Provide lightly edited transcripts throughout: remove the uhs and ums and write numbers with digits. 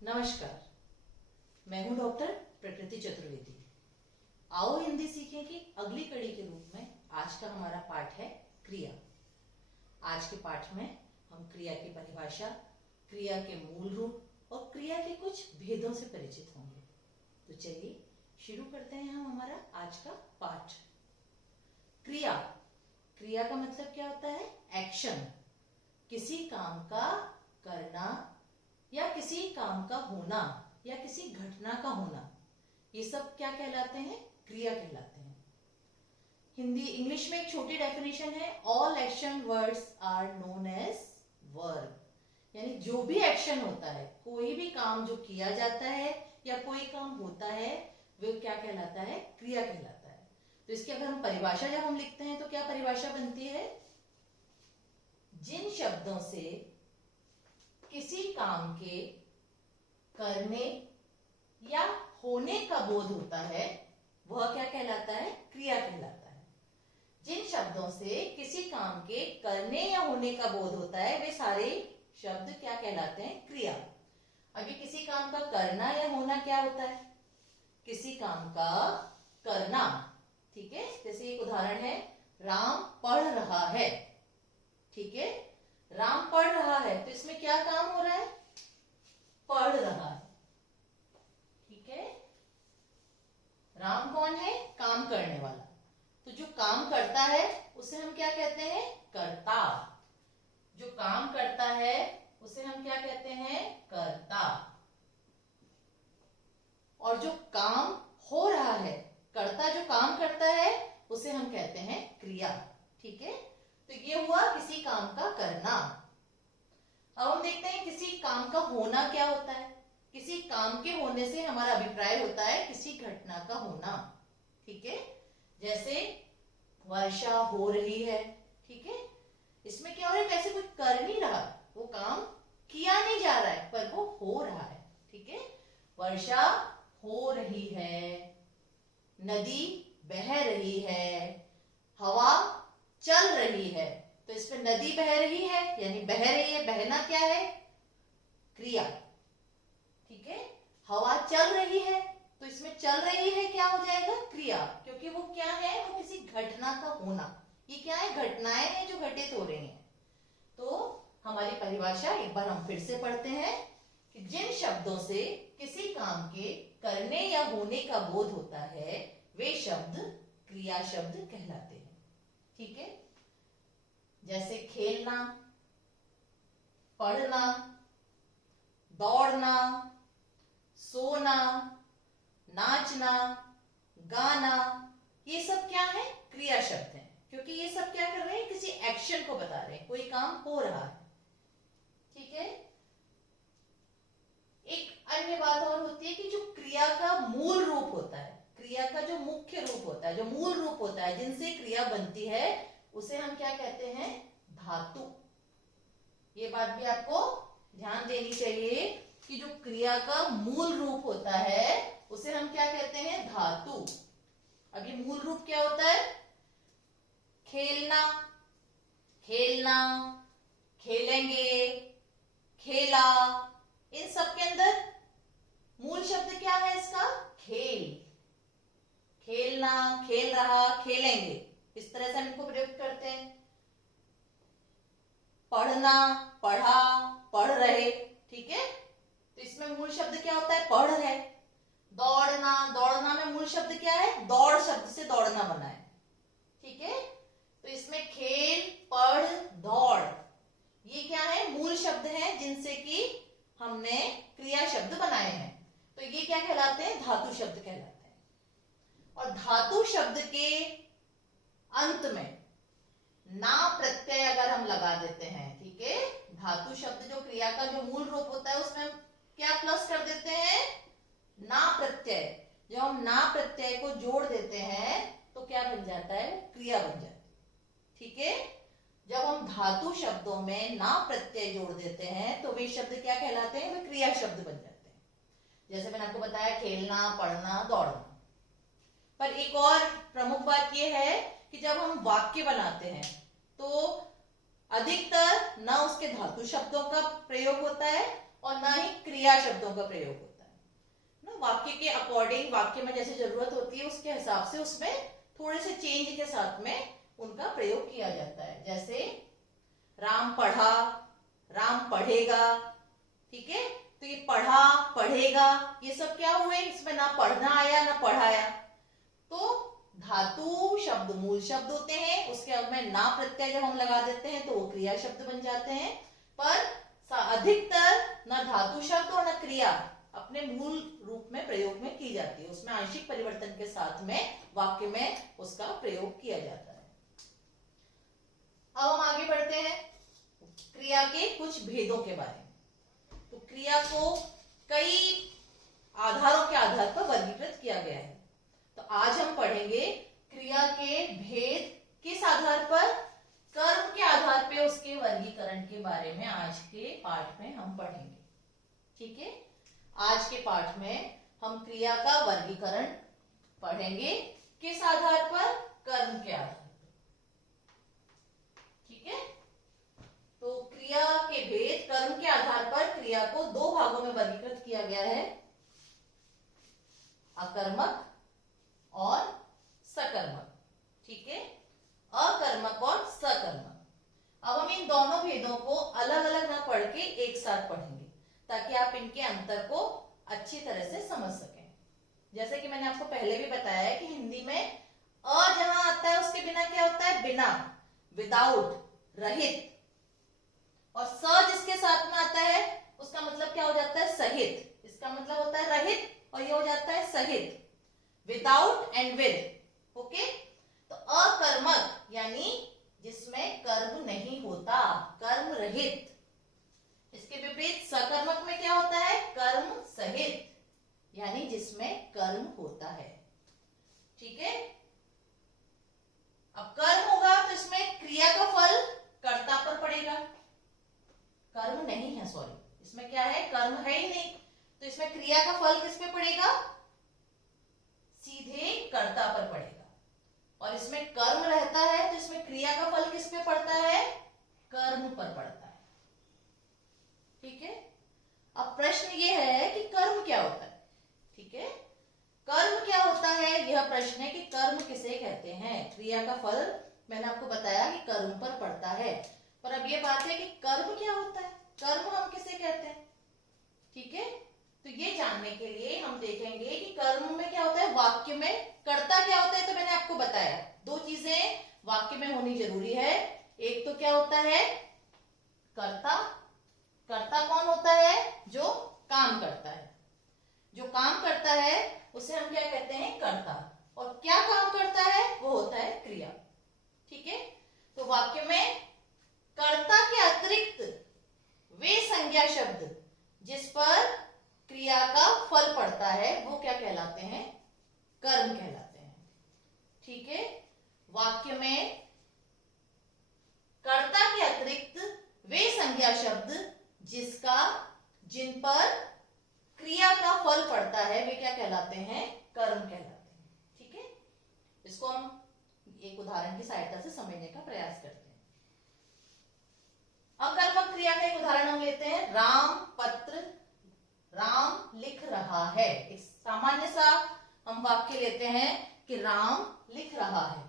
नमस्कार, मैं हूं डॉक्टर प्रकृति चतुर्वेदी। आओ हिंदी सीखें की अगली कड़ी के रूप में आज का हमारा पाठ है क्रिया। आज के पाठ में हम क्रिया की परिभाषा, क्रिया के मूल रूप और क्रिया के कुछ भेदों से परिचित होंगे। तो चलिए शुरू करते हैं हम हमारा आज का पाठ। क्रिया, क्रिया का मतलब क्या होता है? एक्शन, किसी काम का करना या किसी काम का होना या किसी घटना का होना, ये सब क्या कहलाते हैं? क्रिया कहलाते हैं। इंग्लिश में एक छोटी डेफिनेशन है, all action words are known as verb. यानी जो भी एक्शन होता है, कोई भी काम जो किया जाता है या कोई काम होता है, वो क्या कहलाता है? क्रिया कहलाता है। तो इसकी अगर हम परिभाषा जब हम लिखते हैं तो क्या परिभाषा बनती है? जिन शब्दों से किसी काम के करने या होने का बोध होता है, वह क्या कहलाता है? क्रिया कहलाता है। जिन शब्दों से किसी काम के करने या होने का बोध होता है, वे सारे शब्द क्या कहलाते हैं? क्रिया। अभी किसी काम का करना या होना क्या होता है? किसी काम का करना, ठीक है। जैसे एक उदाहरण है, राम पढ़ रहा है, ठीक है। राम पढ़ रहा है, तो इसमें क्या काम हो रहा है? पढ़ रहा है, ठीक है। राम कौन है? काम करने वाला। तो जो काम करता है उसे हम क्या कहते हैं? कर्ता। जो काम करता है उसे हम क्या कहते हैं? कर्ता। और जो काम हो रहा है, कर्ता जो काम करता है, उसे हम कहते हैं क्रिया, ठीक है। तो ये हुआ किसी काम का करना। अब हम देखते हैं किसी काम का होना क्या होता है। किसी काम के होने से हमारा अभिप्राय होता है किसी घटना का होना, ठीक है। जैसे वर्षा हो रही है, ठीक है। इसमें क्या हो रहा है? वैसे कोई कर नहीं रहा, वो काम किया नहीं जा रहा है, पर वो हो रहा है, ठीक है। वर्षा हो रही है, नदी बह रही है, हवा चल रही है। तो इसमें नदी बह रही है यानी बह रही है, बहना क्या है? क्रिया, ठीक है। हवा चल रही है, तो इसमें चल रही है क्या हो जाएगा? क्रिया, क्योंकि वो क्या है? वो किसी घटना का होना। ये क्या है? घटनाएं हैं जो घटित हो रही हैं। तो हमारी परिभाषा एक बार हम फिर से पढ़ते हैं कि जिन शब्दों से किसी काम के करने या होने का बोध होता है, वे शब्द क्रिया शब्द कहलाते हैं, ठीक है। जैसे खेलना, पढ़ना, दौड़ना, सोना, नाचना, गाना, ये सब क्या है? क्रिया शब्द हैं, क्योंकि ये सब क्या कर रहे हैं? किसी एक्शन को बता रहे हैं, कोई काम हो रहा है, ठीक है। एक अन्य बात और होती है कि जो क्रिया का मूल रूप होता है, क्रिया का जो मुख्य रूप होता है, जो मूल रूप होता है, जिनसे क्रिया बनती है, उसे हम क्या कहते हैं? धातु। ये बात भी आपको ध्यान देनी चाहिए कि जो क्रिया का मूल रूप होता है उसे हम क्या कहते हैं? धातु। अब ये मूल रूप क्या होता है? खेलना, खेलना, खेलेंगे, खेला, इन सब के अंदर मूल शब्द क्या है इसका? खेल। खेलना, खेल रहा, खेलेंगे, इस तरह से हम इनको प्रयोग करते हैं। पढ़ना, पढ़ा, पढ़ रहे, ठीक है। तो इसमें मूल शब्द क्या होता है? पढ़ है। दौड़ना, दौड़ना में मूल शब्द क्या है? दौड़ शब्द से दौड़ना बना है, ठीक है। तो इसमें खेल, पढ़, दौड़, ये क्या है? मूल शब्द हैं जिनसे कि हमने क्रिया शब्द बनाए हैं। तो ये क्या कहलाते हैं? धातु शब्द कहलाते हैं। और धातु शब्द के अंत में ना प्रत्यय अगर हम लगा देते हैं, ठीक है, धातु शब्द जो क्रिया का जो मूल रूप होता है उसमें क्या प्लस कर देते हैं? ना प्रत्यय। जब हम ना प्रत्यय को जोड़ देते हैं तो क्या बन जाता है? क्रिया बन जाती है, ठीक है। जब हम धातु शब्दों में ना प्रत्यय जोड़ देते हैं तो वे शब्द क्या कहलाते हैं? वे क्रिया शब्द बन जाते हैं। जैसे मैंने आपको बताया, खेलना, पढ़ना, दौड़ना। पर एक और प्रमुख बात यह है कि जब हम वाक्य बनाते हैं तो अधिकतर ना उसके धातु शब्दों का प्रयोग होता है और ना ही क्रिया शब्दों का प्रयोग होता है ना। वाक्य के अकॉर्डिंग, वाक्य में जैसे जरूरत होती है उसके हिसाब से उसमें थोड़े से चेंज के साथ में उनका प्रयोग किया जाता है। जैसे राम पढ़ा, राम पढ़ेगा, ठीक है। तो ये पढ़ा, पढ़ेगा, ये सब क्या हुए, इसमें ना पढ़ना आया ना पढ़ाया। तो धातु शब्द मूल शब्द होते हैं, उसके में ना प्रत्यय जब हम लगा देते हैं तो वो क्रिया शब्द बन जाते हैं। पर अधिकतर ना धातु शब्द और ना क्रिया अपने मूल रूप में प्रयोग में की जाती है, उसमें आंशिक परिवर्तन के साथ में वाक्य में उसका प्रयोग किया जाता है। अब हम आगे बढ़ते हैं क्रिया के कुछ भेदों के बारे में। तो क्रिया को कई आधारों के आधार पर वर्गीकृत किया गया है। तो आज हम पढ़ेंगे क्रिया के भेद किस आधार पर, कर्म के आधार पे उसके वर्गीकरण के बारे में आज के पाठ में हम पढ़ेंगे, ठीक है। आज के पाठ में हम क्रिया का वर्गीकरण पढ़ेंगे किस आधार पर, कर्म के आधार पर, ठीक है। तो क्रिया के भेद, कर्म के आधार पर क्रिया को दो भागों में वर्गीकृत किया गया है, अकर्मक और सकर्मक, ठीक है। अकर्मक और सकर्मक। अब हम इन दोनों भेदों को अलग अलग ना पढ़ के एक साथ पढ़ेंगे ताकि आप इनके अंतर को अच्छी तरह से समझ सकें। जैसे कि मैंने आपको पहले भी बताया है कि हिंदी में अ जहां आता है उसके बिना क्या होता है, बिना, विदाउट, रहित। और स जिसके साथ में आता है उसका मतलब क्या हो जाता है, सहित। इसका मतलब होता है रहित और ये हो जाता है सहित, विदाउट एंड विद, ओके। तो अकर्मक यानी जिसमें कर्म नहीं होता, कर्म रहित। इसके विपरीत सकर्मक में क्या होता है, कर्म सहित, यानी जिसमें कर्म होता है, ठीक है। अब कर्म होगा तो इसमें क्रिया का फल कर्ता पर पड़ेगा, कर्म नहीं है, सॉरी, इसमें क्या है, कर्म है ही नहीं, तो इसमें क्रिया का फल किस पे पड़ेगा, सीधे कर्ता पर पड़ेगा। और इसमें कर्म रहता है तो इसमें क्रिया का फल किस पे पड़ता है, कर्म पर पड़ता है, ठीक है। अब प्रश्न ये है कि कर्म क्या होता है, ठीक है। कर्म क्या होता है, यह प्रश्न है कि कर्म किसे कहते हैं। क्रिया का फल मैंने आपको बताया कि कर्म पर पड़ता है, पर अब ये बात है कि कर्म क्या होता है, कर्म हम किसे कहते हैं, ठीक है। तो ये जानने के लिए हम देखेंगे कि कर्म में क्या होता है, वाक्य में कर्ता क्या होता है। तो मैंने आपको बताया दो चीजें वाक्य में होनी जरूरी है। एक तो क्या होता है, कर्ता। कर्ता कौन होता है, जो काम करता है, जो काम करता है उसे हम क्या कहते हैं, कर्ता। और क्या काम करता है, वो होता है क्रिया, ठीक है। तो वाक्य में कर्ता के अतिरिक्त वे संज्ञा शब्द जिस पर क्रिया का फल पड़ता है वो क्या कहलाते हैं, कर्म कहलाते हैं, ठीक है। वाक्य में कर्ता के अतिरिक्त वे संज्ञा शब्द जिन पर क्रिया का फल पड़ता है वे क्या कहलाते हैं, कर्म कहलाते हैं, ठीक है। इसको हम एक उदाहरण की सहायता से समझने का प्रयास करते हैं। अकर्मक क्रिया का एक उदाहरण हम लेते हैं, राम लिख रहा है। एक सामान्य सा हम वाक्य लेते हैं कि राम लिख रहा है,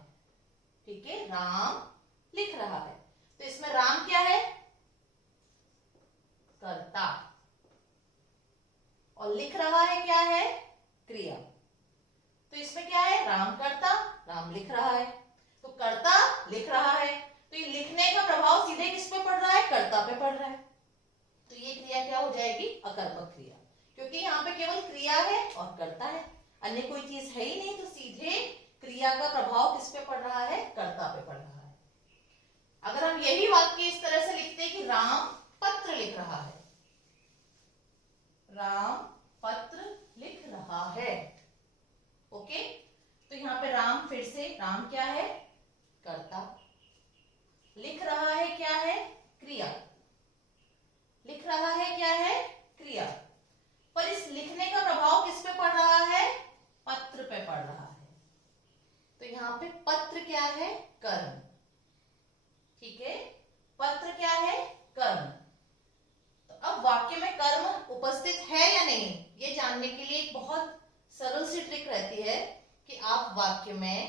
ठीक है, राम लिख रहा है। तो इसमें राम क्या है, कर्ता, और लिख रहा है क्या है, क्रिया। तो इसमें क्या है, राम कर्ता, राम लिख रहा है। तो कर्ता लिख रहा है तो ये लिखने का प्रभाव सीधे किस पे पड़ रहा है, कर्ता पे पड़ रहा है। तो ये क्रिया क्या हो जाएगी, अकर्मक क्रिया, क्योंकि यहाँ पे केवल क्रिया है और कर्ता है, अन्य कोई चीज है ही नहीं। तो सीधे क्रिया का प्रभाव किस पे पड़ रहा है, कर्ता पे पड़ रहा है। अगर हम यही वाक्य इस तरह से लिखते हैं कि राम पत्र लिख रहा है, राम पत्र लिख रहा है, ओके। तो यहाँ पे राम, फिर से राम क्या है, कर्ता, लिख रहा है क्या है, क्रिया, लिख रहा है क्या है, क्रिया। पर इस लिखने का प्रभाव किस पे पड़ रहा है, पत्र पे पड़ रहा है। तो यहाँ पे पत्र क्या है, कर्म, ठीक है, पत्र क्या है, कर्म। तो अब वाक्य में कर्म नहीं, ये जानने के लिए एक बहुत सरल सी ट्रिक रहती है कि आप वाक्य में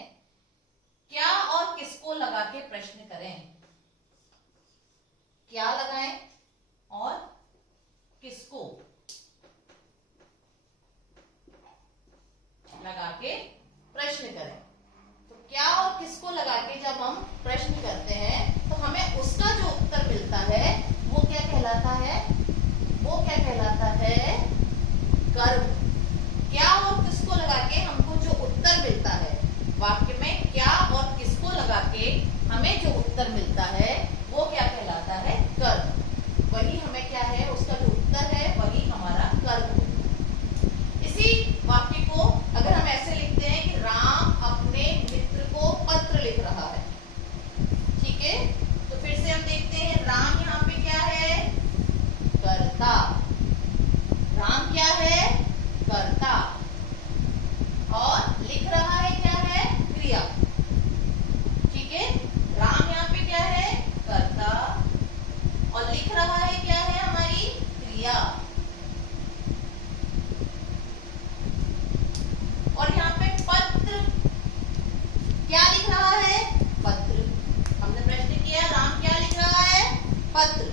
क्या और किसको लगा के प्रश्न करें। क्या लगाएं और किसको लगा के प्रश्न करें। तो क्या और किसको लगा के जब हम प्रश्न करते हैं तो हमें उसका जो उत्तर मिलता है वो क्या कहलाता है? वो क्या कहलाता है? कर्म। क्या और किसको लगा के हमको जो उत्तर मिलता है, वाक्य में क्या और किसको लगा के हमें जो उत्तर मिलता है वो क्या कहलाता है? कर्म। वही हमें क्या है, उसका जो उत्तर है वही हमारा कर्म। इसी वाक्य को अगर हम ऐसे लिखते हैं कि राम अपने मित्र को पत्र लिख रहा है, ठीक है, तो फिर से हम देखते हैं राम यहाँ पे क्या है? कर्ता। राम क्या है? कर्ता। और लिख रहा है क्या है? क्रिया। ठीक है, राम यहाँ पे क्या है? कर्ता। और लिख रहा है क्या है? हमारी क्रिया। और यहाँ पे पत्र क्या लिख रहा है? पत्र। हमने प्रश्न किया राम क्या लिख रहा है? पत्र।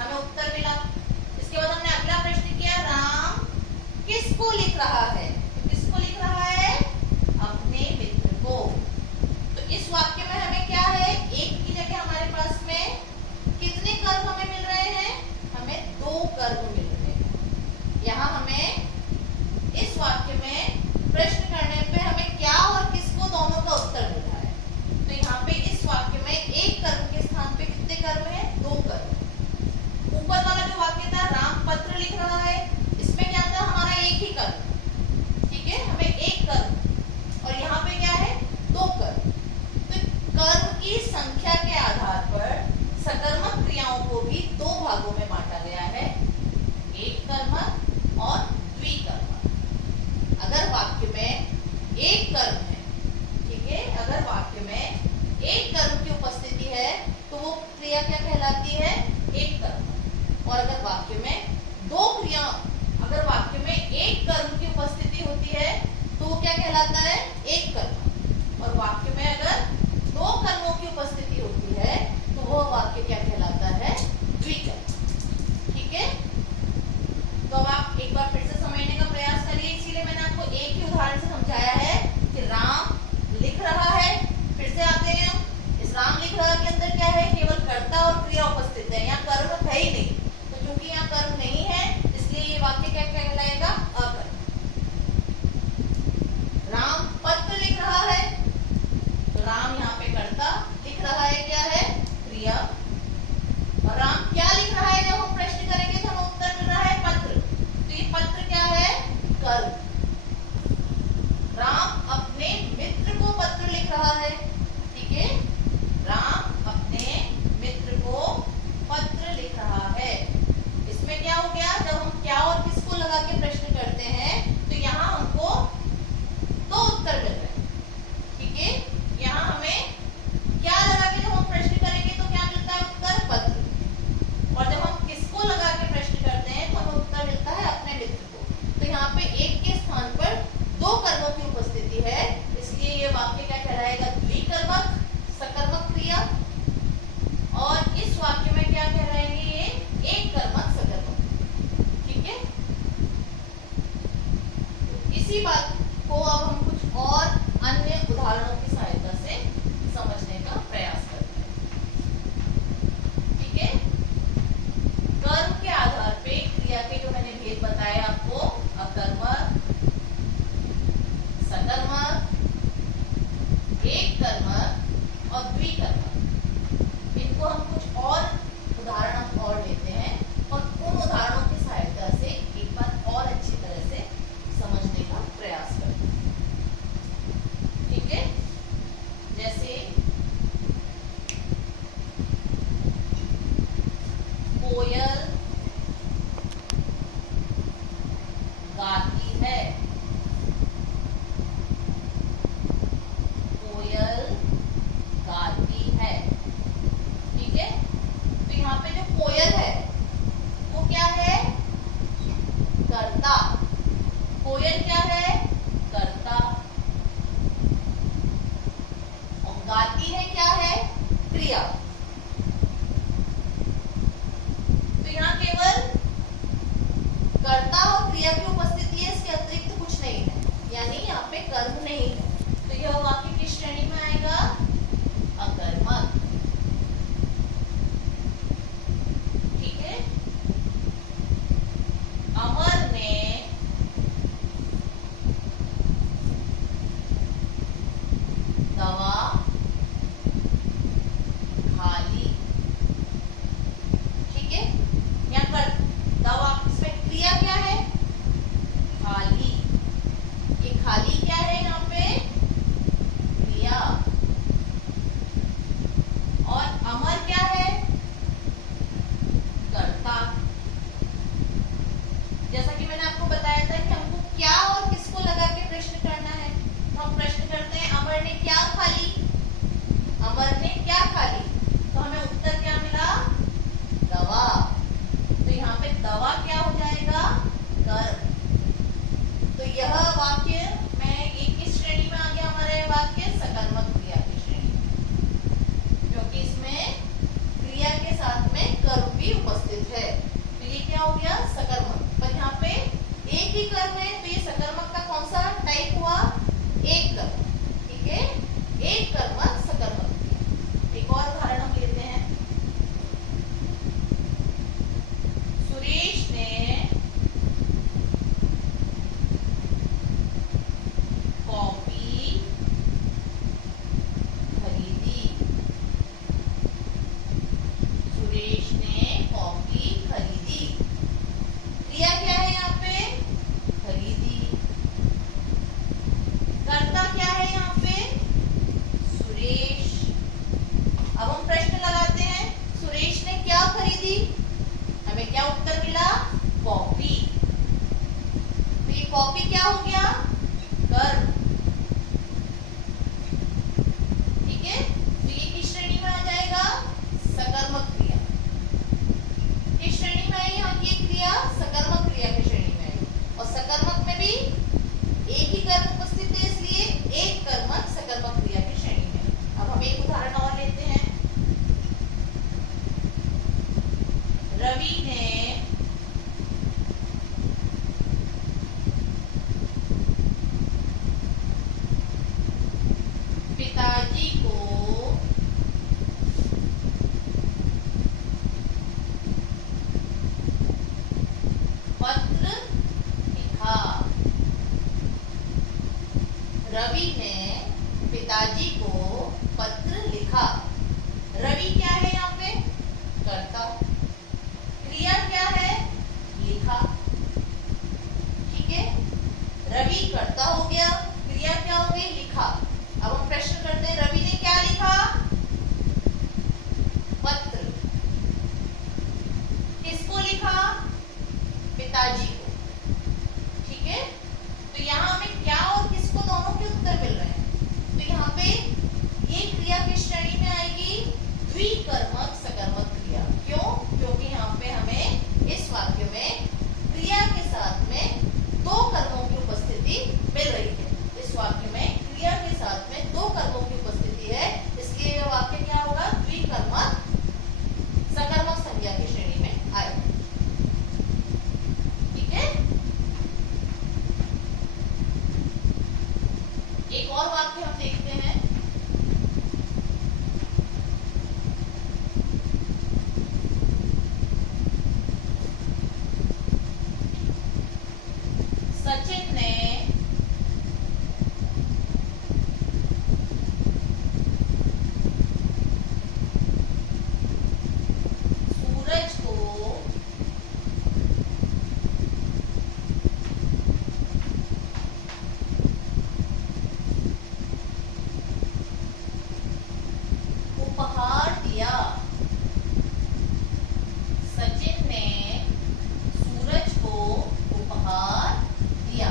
हमें उत्तर मिला। इसके बाद हमने अगला प्रश्न किया राम किसको लिख रहा है? तो किसको लिख रहा है? अपने मित्र को। तो इस वाक्य में हमें क्या है? एक की जगह हमारे पास में कितने कर्म हमें मिल रहे हैं? हमें 2 कर्म मिल रहे हैं। यहाँ हमें इस वाक्य में प्रश्न करने पे हमें क्या और किसको दोनों का उत्तर मिल रहा है। तो यहाँ पे इस वाक्य में एक कर्म के स्थान पे कितने कर्म है? 2 कर्म। ऊपर वाला जो वाक्य था राम पत्र लिख रहा है, इसमें क्या था? हमारा एक ही कर्म। ठीक है, हमें एक कर्म। और यहाँ पे क्या है? 2 कर्म। तो कर्म की संख्या के आधार पर सकर्मक क्रियाओं को भी 2 भागों में बांटा गया है, एक कर्मक और द्विकर्मक। अगर वाक्य में एक कर्म है, ठीक है, अगर वाक्य में एक कर्म की उपस्थिति है तो वो क्रिया क्या कहलाती है? एक कर्म। और अगर वाक्य में 2 क्रिया, अगर वाक्य में एक कर्म की उपस्थिति होती है तो वो क्या कहलाता है? एक कर्म। और वाक्य में अगर 2 कर्मों की उपस्थिति होती है तो वो वाक्य क्या कहलाता है? द्विकर्म। ठीक है, तो अब आप एक बार फिर से समझने का प्रयास करिए। इसीलिए मैंने आपको एक ही उदाहरण से समझाया है कि राम लिख रहा है। फिर से आते हैं हम, इस राम लिख रहा के अंदर क्या है? केवल कर्ता और क्रिया उपस्थित है, यहाँ कर्म है ही नहीं। तो क्योंकि यहाँ कर्म नहीं है इसलिए ये वाक्य क्या कहलाएगा? अकर्म। राम पत्र लिख रहा है, तो राम यहाँ पे कर्ता, लिख रहा है क्या है? क्रिया। और राम क्या लिख रहा है? जब हम प्रश्न करेंगे तो हमें उत्तर मिल रहा है पत्र। तो ये पत्र क्या है? कर्म। राम अपने मित्र को पत्र लिख रहा है, ठीक है, राम अपने मित्र को पत्र लिख रहा है। इसमें क्या हो गया? जब हम क्या और किसको लगा के प्रश्न करते हैं तो यहाँ हमको 2 उत्तर मिल रहे हैं, ठीक है। यहाँ हमें क्या लगा के जब हम प्रश्न करेंगे तो क्या मिलता है? उत्तर पत्र। और जब हम किसको लगा के प्रश्न करते हैं तो हमें उत्तर मिलता है अपने मित्र को। तो यहाँ पे एक के स्थान पर 2 कर्मों की उपस्थिति है, इसलिए ये वाक्य क्या कहलाएगा? द्विकर्मक, सकर्मक क्रिया। और इस वाक्य में क्या कहलाएंगे? ये एक कर्मक, सकर्मक। ठीक है, इसी बात को अब हम कुछ और अन्य उदाहरणों की सहायता से समझने का प्रयास करते हैं। ठीक है, कर्म के आधार पे क्रिया के जो मैंने भेद बताए आपको, अकर्मक, सकर्मक, एक कर्मक और द्विकर्मक, इनको हम कुछ और उदाहरण और लेते हैं और उन उदाहरणों की सहायता से एक बार और अच्छी तरह से समझने का प्रयास करते हैं। ठीक है, जैसे कोयल गाती है, कोयल गाती है, ठीक है। तो यहाँ पे जो कोयल है वो क्या है? कोयल क्या है? कर्ता। और गाती है क्या है? क्रिया। तो यहाँ केवल कर्ता और क्रिया की उपस्थिति है, इसके अतिरिक्त कुछ नहीं है, यानी यहाँ पे कर्म नहीं है। तो यह वाक्य किस श्रेणी में आएगा? अकर्मक। ठीक है। अमर ने दवा खा ली। ठीक है। यहाँ पर दवा, इसमें क्रिया क्या है? खाली। ये खाली क्या है यहाँ पे? क्रिया। और अमर क्या है? कर्ता। जैसा कि मैंने आपको बताया था कि हमको क्या और किसको लगा के प्रश्न करना है, तो हम प्रश्न करते हैं अमर ने क्या खा ली? अमर ने क्या खा ली? तो हमें उत्तर क्या मिला? दवा। तो यहाँ पे दवा क्या हो जाएगा? कर्म। तो यह वाक्य में ये किस श्रेणी में आ गया? हमारा यह वाक्य सकर्मक क्रिया की श्रेणी में, क्योंकि इसमें क्रिया के साथ में कर्म भी उपस्थित है। तो ये क्या हो गया? सकर्मक। पर यहाँ पे एक ही कर्म है, तो ये सकर्मक का कौन सा टाइप हुआ? एक कर्म। ठीक है। एक कर्मक सकर्मक क्रिया। एक और उदाहरण हम लेते हैं। सुरेश ने कॉपी खरीदी। सुरेश ने कॉपी खरीदी। क्रिया क्या है यहाँ पे? खरीदी। कर्ता क्या है यहाँ पे? सुरेश। अब हम प्रश्न लगाते हैं, सुरेश ने क्या खरीदी? हमें क्या उत्तर मिला? कॉपी। तो ये कॉपी क्या हो गया? कर्म। ठीक है। तो ये किस श्रेणी में आ जाएगा? सकर्मक क्रिया। किस श्रेणी में आई यहाँ की क्रिया? सकर्मक क्रिया की श्रेणी में आई। और सकर्मक में भी एक ही कर्म उपस्थित है, इसलिए एक कर्मक सकर्मक क्रिया की श्रेणी में। अब हम एक उदाहरण और लेते हैं। रवि ने पिताजी को पत्र लिखा। रवि ने पिताजी को पत्र लिखा। रवि क्या है यहाँ पे? कर्ता। क्रिया क्या है? लिखा। ठीक है। रवि कर्ता हो गया, क्रिया क्या हो गई? लिखा। अब हम प्रश्न करते हैं, रवि ने क्या लिखा? पत्र। किसको लिखा? पिताजी को। ठीक है। तो यहाँ हमें क्या और किसको, दोनों के उत्तर मिल रहे हैं। तो यहाँ पे ये क्रिया किस श्रेणी में आएगी? द्विकर्मक सकर्मक क्रिया। क्यों? क्योंकि यहाँ पे हमें इस वाक्य में क्रिया के साथ में दो कर्मों की उपस्थिति मिल रही है। इस वाक्य में क्रिया के साथ में दो कर्मों की उपस्थिति है, इसलिए यह वाक्य क्या होगा? द्विकर्मक सकर्मक संज्ञा की श्रेणी में आएगा। ठीक है। एक और वाक्य हम देखते हैं। सचिन ने सूरज को उपहार दिया। सचिन ने सूरज को उपहार दिया।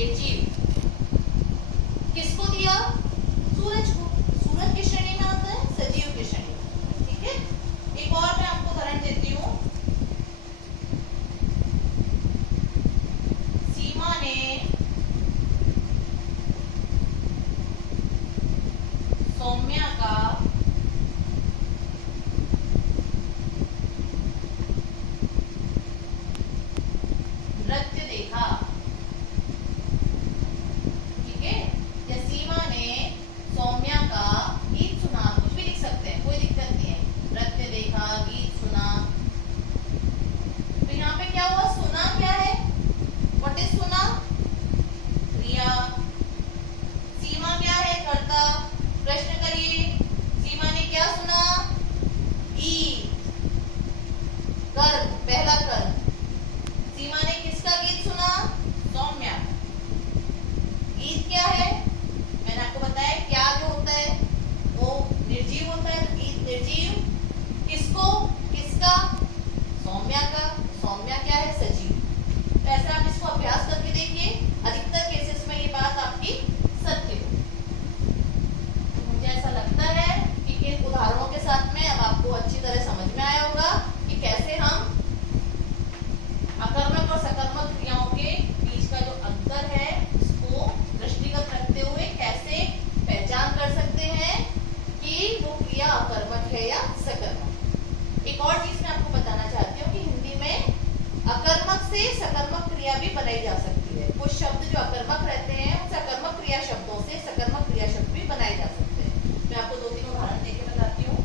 निर्जीव। किसको दिया? सूरज को। सूरज किस श्रेणी में आता है? सजीव की श्रेणी में। ठीक है, एक और मैं आपको उदाहरण देती हूँ। सीमा ने सौम्या का नृत्य देखा। ठीक है, या सीमा ने सौम्या का गीत सुना, कुछ भी लिख सकते हैं, कोई दिक्कत नहीं है। नृत्य देखा, गीत सुना। तो यहाँ पे क्या हुआ? सुना क्या है? व्हाट इज सुना? क्रिया। सीमा क्या है? कर्ता। प्रश्न करिए, सीमा ने क्या सुना? गीत। कर्म, पहला कर्म। सीमा ने किसका गीत सुना? सौम्या। गीत क्या है? मैंने आपको बताया क्या जो होता है वो निर्जीव होता है। गीत निर्जीव। किसको? किसका? सौम्या का। सौम्या क्या है? सजीव। तो ऐसे आप इसको अभ्यास करके देखिए, अधिकतर केसेस में ये बात आपकी सत्य हो। तो मुझे ऐसा लगता है कि इन उदाहरणों के साथ में अब आपको अच्छी तरह समझ में आया होगा कि कैसे हम अकर्मक और सकर्मक क्रियाओं के बीच का जो अंतर है उसको दृष्टिगत रखते हुए कैसे पहचान कर सकते हैं कि वो क्रिया अकर्मक है या सकर्मक। एक और चीज मैं आपको बताना चाहती हूँ कि हिंदी में अकर्मक से सकर्मक क्रिया भी बनाई जा सकती है। कुछ शब्द जो अकर्मक रहते हैं उनसे अकर्मक क्रिया शब्दों से सकर्मक क्रिया शब्द भी बनाए जा सकते हैं। मैं आपको 2-3 उदाहरण देके बताती हूँ।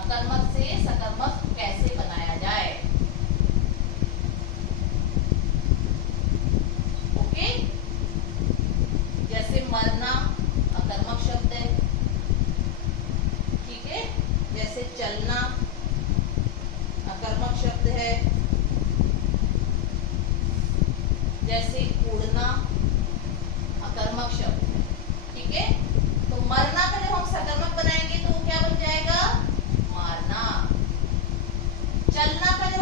अकर्मक से सकर्मक कैसे बनाया जाए। ओके, जैसे मरना अकर्मक शब्द है। ठीक है, जैसे चलना अकर्मक शब्द है। जैसे उड़ना अकर्मक शब्द है। ठीक है, तो मरना का जब हम सकर्मक बनाएंगे तो वो क्या बन जाएगा? मारना। चलना का जब